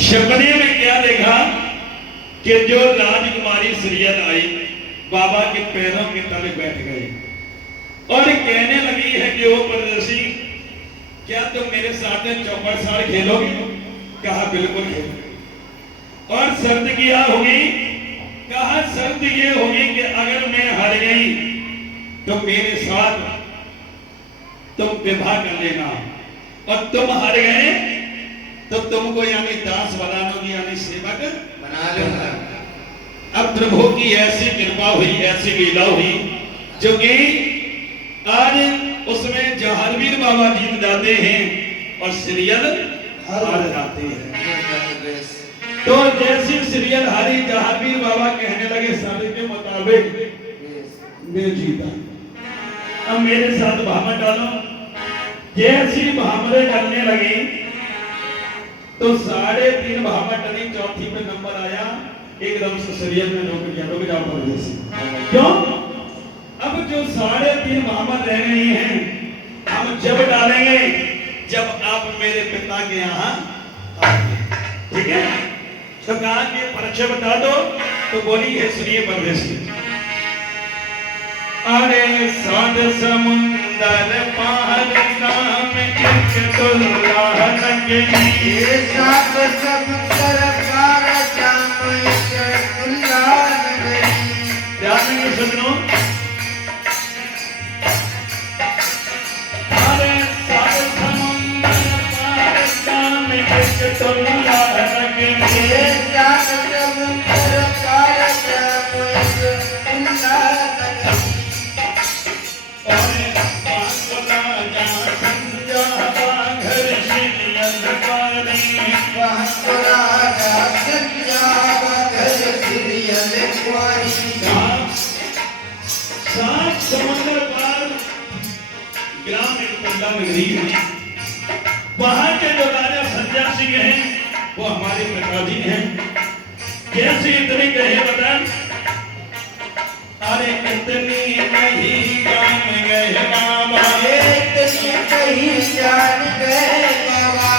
सपने में क्या देखा कि जो राजकुमारी सीरियल आई बाबा के पैरों के तले बैठ गई और कहने लगी है कि वो परदेसी, क्या तुम मेरे साथ में चौपड़ साल खेलोगे? कहा बिल्कुल खेलोगे। और शर्त क्या होगी? कहा शर्त ये होगी कि अगर मैं हार गई तो मेरे साथ तुम विवाह कर लेना, और तुम हार गए तो तुमको यानी दास बना लोगी, यानी सेवक बना लूंगा। अब प्रभु की ऐसी कृपा हुई, ऐसी लीला हुई, जो कि आज उसमें जहारवीर बाबा जीत जाते हैं और सीरियल हार जाते हैं। तो जैसी सीरियल हारी, जहारवीर बाबा कहने लगे सारे के मुताबिक मैं जीता, अब मेरे साथ भामर डालो। जैसी भामरे डालने लगी तो 3.5 भामर डली, चौथी पे नंबर आया, एकदम से सीरियल में रुक जाओ परदेसी। क्यों? अब जो 3.5 भामर रह गई हैं, हम जब डालेंगे जब आप मेरे पिता के यहाँ आएंगे, ठीक है? तो कहा कि परिचय बता दो, तो बोली है सुनिए परदेसी। अरे 7 समुंदर पार नाम एक दुल्हा नगरी, 7 समुंदर पार नाम एक दुल्हा नगरी। ध्यान में सुनो। अरे 7 समुंदर पार नाम एक दुल्हा नगरी, 7 समुंदर पार नाम एक दुल्हा नगरी। समुद्र पार ग्राम एक पंडा नगरी है। वहां के जो राजा संजय सिंह हैं वो हमारे पिताजी हैं। कैसे इतने कहे बता, अरे इतनी नहीं जान गए बाबा, इतनी नहीं जान गए बाबा।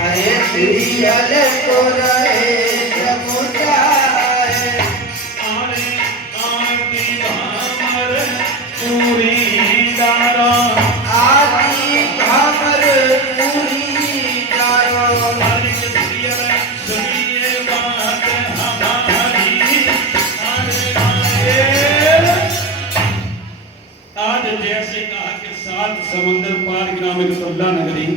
अरे सीरियल को रहे समुदाय, अरे आदि भामर पूरी डारो, आदि भामर पूरी डारो। हर सीरियल सुनिए बात हमारी। आज जैसे कहा कि 7 समुंदर पार ग्राम दुल्हा नगरी,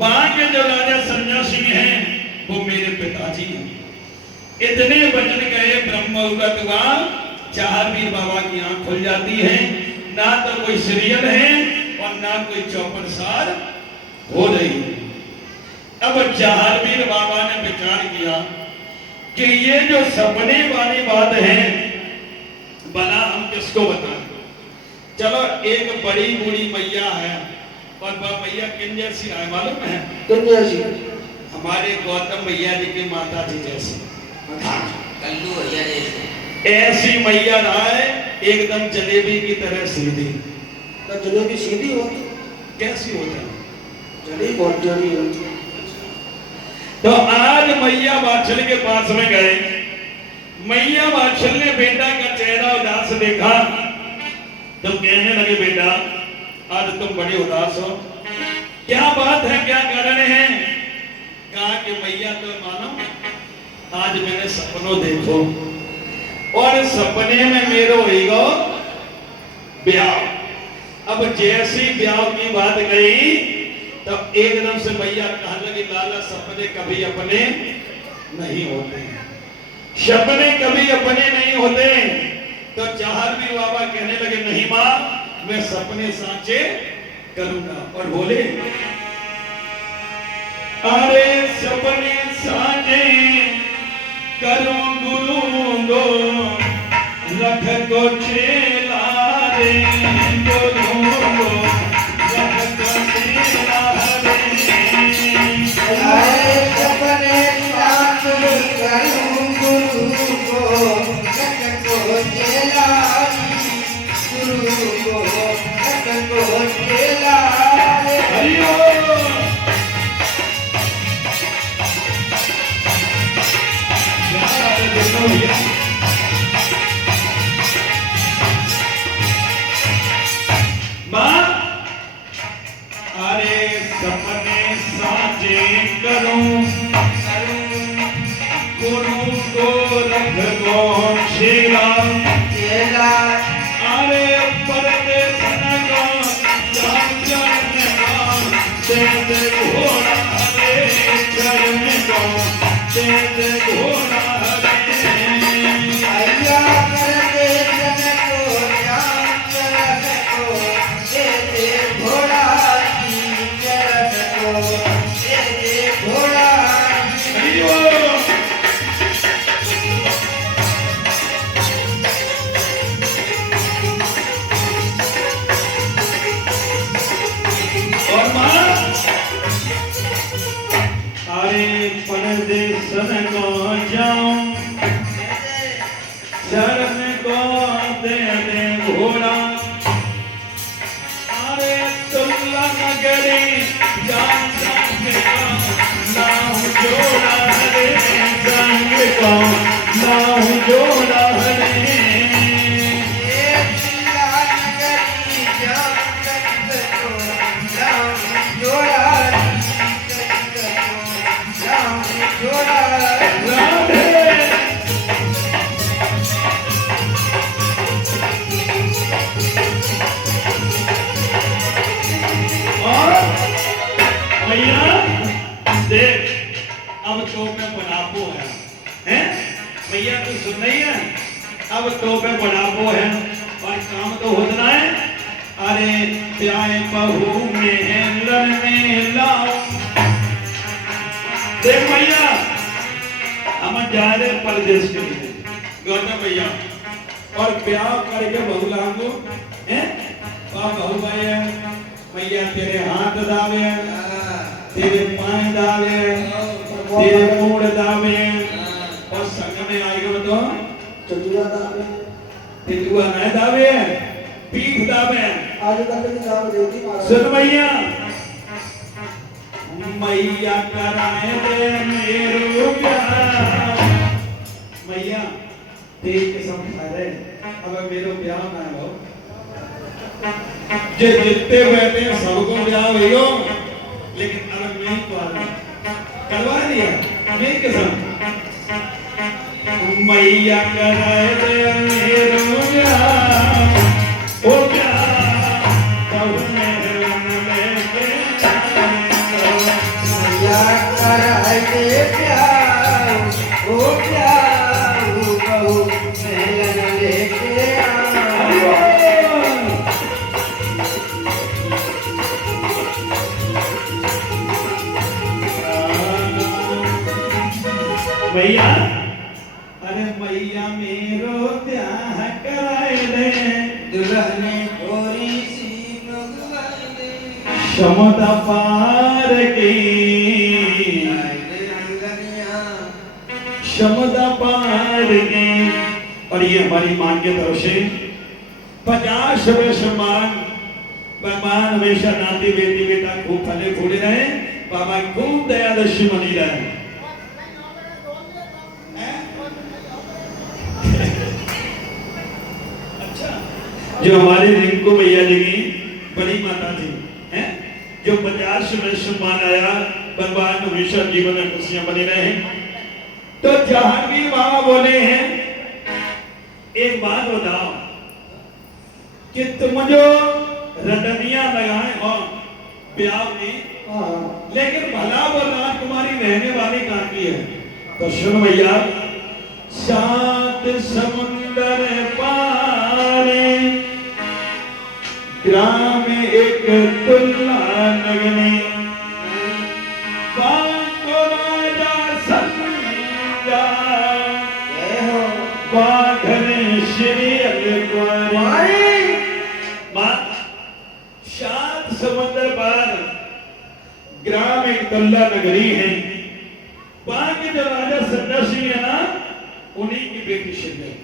वहां के जो राजा संजय सिंह हैं वो मेरे पिताजी हैं। इतने वचन गए, ब्रह्म मुहूर्त हुआ, जहारवीर बाबा की आंख खुल जाती है। ना तो कोई सीरियल है और ना कोई चौपड़ सार हो रही है। अब जहारवीर बाबा ने विचार किया कि ये जो सपने वाली बात है भला हम किसको बताएं। चलो एक बड़ी बूढ़ी मैया है, और वह मैया किन जैसी है मालूम है? किन जैसी? हमारे गौतम भैया जी की माता जी जैसी, कल्लू भैया जैसी। ऐसी मैया है, एकदम जलेबी की तरह सीधी। तो जलेबी सीधी होती कैसी होती है? जलेबी बहुत जड़ी होती है। तो आज मैया वात्सल के पास में गए। मैया वात्सल ने बेटा का चेहरा उदास देखा तो कहने लगे, बेटा आज तुम बड़े उदास हो, क्या बात है, क्या कारण है? कहा कि मैया तो मानो आज मैंने सपनों देखो, और सपने में मेरो होगा ब्याह। अब जैसी ब्याह की बात गई तब एकदम से मैया कहने लगी, लाला सपने कभी अपने नहीं होते, सपने कभी अपने नहीं होते। तो जहारवीर बाबा कहने लगे, नहीं मां, मैं सपने साचे करूंगा। और बोले, अरे सपने साचे करूं गुरु गो, रख को चेला रे गुरु गो, रख को चेला रे। अरे सपने साचे करूं गुरु को, रख को चेला गुरु को। करूं गुरु को रख कौन शेला चेला अरे परदेश न को जान जान तेरे घोड़ा हरे चरण को तेरे घोड़ा हरे अय्या कर दे जन को जान चरण को दे दे घोड़ा की चरण को दे दे घोड़ा और मां अरे परदेश न को जाऊं शरण को दे दे घोड़ा अरे तुल्ला नगरी जान नाम जोड़ा हरे संग को नाम जोड़ा हरे ये चिल्ला नगरी जान को जाम जोड़ा जाम जोड़ा राधे और भैया देख अब तो में बुढ़ापो है हैं भैया तू सुन रही है अब तो में बुढ़ापो है और काम तो होना है अरे प्याए बहू में लड़ने लाओ देख भैया हम जा रहे परदेश के लिए गौतम भैया और प्यार करके बहू लाओ हैं बहू भाई भैया तेरे हाथ दावे तेरे पांव दावे तेरे मूड दावे और संग में आएगा तो चतुरा दावे तेतुआ न दावे पीठ दावे आज तक की दाव देती मारा सुन भैया मैया कराए दे मेरो प्यार मैया तेरी कसम खा रहे अब मेरो ब्याह ना हो जे जितने बैठे सबको ब्याह भैया लेकिन अब मैं करवा दिया मैं कसम मैया कराए दे मेरो प्यार ओ प्यार कब मेरे मन लेके या कराए दे प्यार ओ प्यार ओ बहू मेलन लेके आ भैया अरे मैया मेरो ब्याह कराए दे दुल्हने थोड़ी सी मंगवाई दे क्षमता पार की अंगनिया क्षमता पार की और ये हमारी मां की तरफ से 50 वर्ष मान भगवान हमेशा नाती बेटी बेटा खूब फले फूले रहे बाबा खूब दयादर्शी बनी रहे जो हमारे रिंकू भैया जी की बड़ी माता थी हैं जो 50 वर्ष मान आया भगवान हमेशा जीवन में खुशियां बनी रहे तो जहांगीर बाबा बोले हैं एक बात बताओ कि तुम जो रटनिया लगाए हो ब्याह में लेकिन भला वो राजकुमारी रहने वाली कहाँ की है तो सुन भैया 7 समुंदर पारे ग्राम एक तुल्ला नगरी बाको राजा संजा बाघन श्री अलकुमारी 7 समुंदर पार ग्राम एक तुल्ला नगरी है वहां के जो राजा संजा सिंह है ना उन्हीं की बेटी श्री